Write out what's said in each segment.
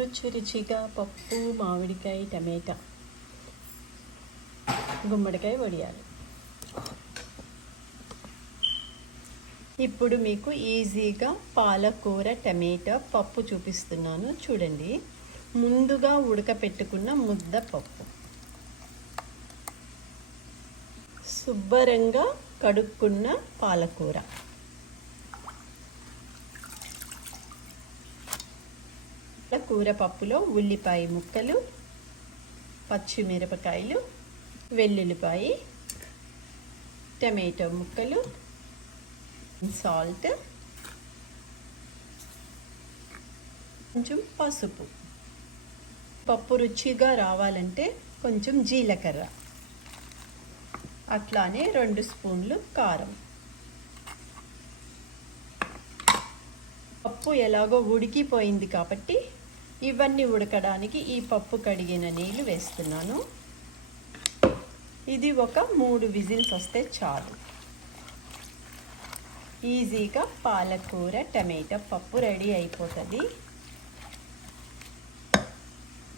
రుచి రుచిగా పప్పు మామిడికాయ టమాటా గుమ్మడికాయ వడియాలు. ఇప్పుడు మీకు ఈజీగా పాలకూర టమాటా పప్పు చూపిస్తున్నాను చూడండి. ముందుగా ఉడకపెట్టుకున్న ముద్ద పప్పు, శుభ్రంగా కడుక్కున్న పాలకూర, కూర పప్పులో ఉల్లిపాయ ముక్కలు, పచ్చిమిరపకాయలు, వెల్లుల్లిపాయ, టమాటో ముక్కలు, సాల్ట్, కొంచెం పసుపు, పప్పు రుచిగా రావాలంటే కొంచెం జీలకర్ర, అట్లానే 2 స్పూన్లు కారం. పప్పు ఎలాగో ఉడికిపోయింది కాబట్టి ఇవన్నీ ఉడకడానికి ఈ పప్పు కడిగిన నీళ్ళు వేస్తున్నాను. ఇది ఒక 3 విజిల్స్ వస్తే చాలు. ఈజీగా పాలకూర టమాటా పప్పు రెడీ అయిపోతుంది.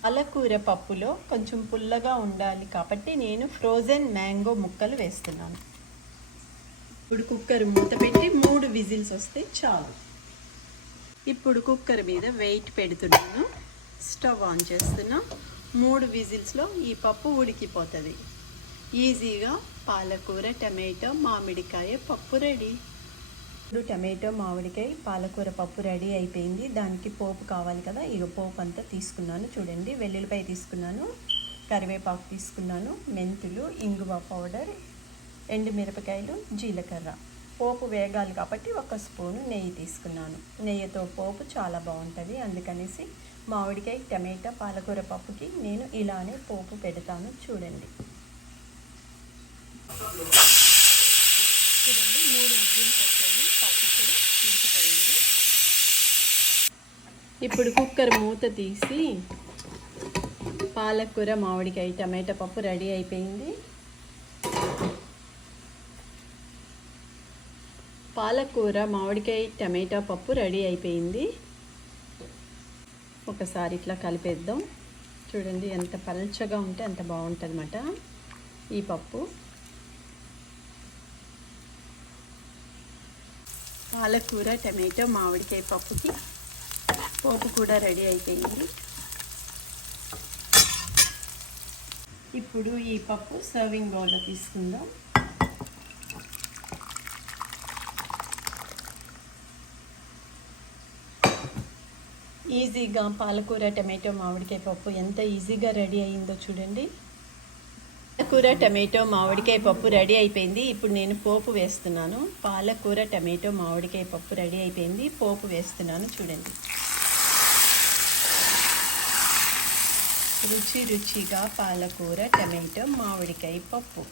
పాలకూర పప్పులో కొంచెం పుల్లగా ఉండాలి కాబట్టి నేను ఫ్రోజన్ మ్యాంగో ముక్కలు వేస్తున్నాను. ఇప్పుడు కుక్కర్ మూత పెట్టి 3 విజిల్స్ వస్తే చాలు. ఇప్పుడు కుక్కర్ మీద వెయిట్ పెడుతున్నాను, స్టవ్ ఆన్ చేస్తున్నా. 3 విజిల్స్లో ఈ పప్పు ఉడికిపోతుంది. ఈజీగా పాలకూర టమాటో మామిడికాయ పప్పు రెడీ. ఇప్పుడు టమాటో మామిడికాయ పాలకూర పప్పు రెడీ అయిపోయింది. దానికి పోపు కావాలి కదా, ఇక పోపు అంతా తీసుకున్నాను చూడండి. వెల్లుల్లిపాయ తీసుకున్నాను, కరివేపాకు తీసుకున్నాను, మెంతులు, ఇంగువ పౌడర్, ఎండుమిరపకాయలు, జీలకర్ర. పోపు వేగాలి కాబట్టి 1 స్పూను నెయ్యి తీసుకున్నాను. నెయ్యితో పోపు చాలా బాగుంటుంది. అందుకనేసి మామిడికాయ టమాటా పాలకూర పప్పుకి నేను ఇలానే పోపు పెడతాను చూడండి. 3 విజిల్స్ వచ్చాయి, పప్పు కూడా ఉడికిపోయింది. ఇప్పుడు కుక్కర్ మూత తీసి పాలకూర మామిడికాయ టమాటా పప్పు రెడీ అయిపోయింది. పాలకూర మామిడికాయ టమాటా పప్పు రెడీ అయిపోయింది. ఒకసారి ఇట్లా కలిపేద్దాం చూడండి. ఎంత పల్చగా ఉంటే అంత బాగుంటుంది అన్నమాట ఈ పప్పు. పాలకూర టమాటో మామిడికాయ పప్పుకి పోపు కూడా రెడీ అయిపోయింది. ఇప్పుడు ఈ పప్పు సర్వింగ్ బౌల్లో తీసుకుందాం. ఈజీగా పాలకూర టమాటో మామిడికాయ పప్పు ఎంత ఈజీగా రెడీ అయ్యిందో చూడండి. పాలకూర టమాటో మామిడికాయ పప్పు రెడీ అయిపోయింది. ఇప్పుడు నేను పోపు వేస్తున్నాను. పాలకూర టమాటో మామిడికాయ పప్పు రెడీ అయిపోయింది. పోపు వేస్తున్నాను చూడండి. రుచి రుచిగా పాలకూర టమాటో మామిడికాయ పప్పు.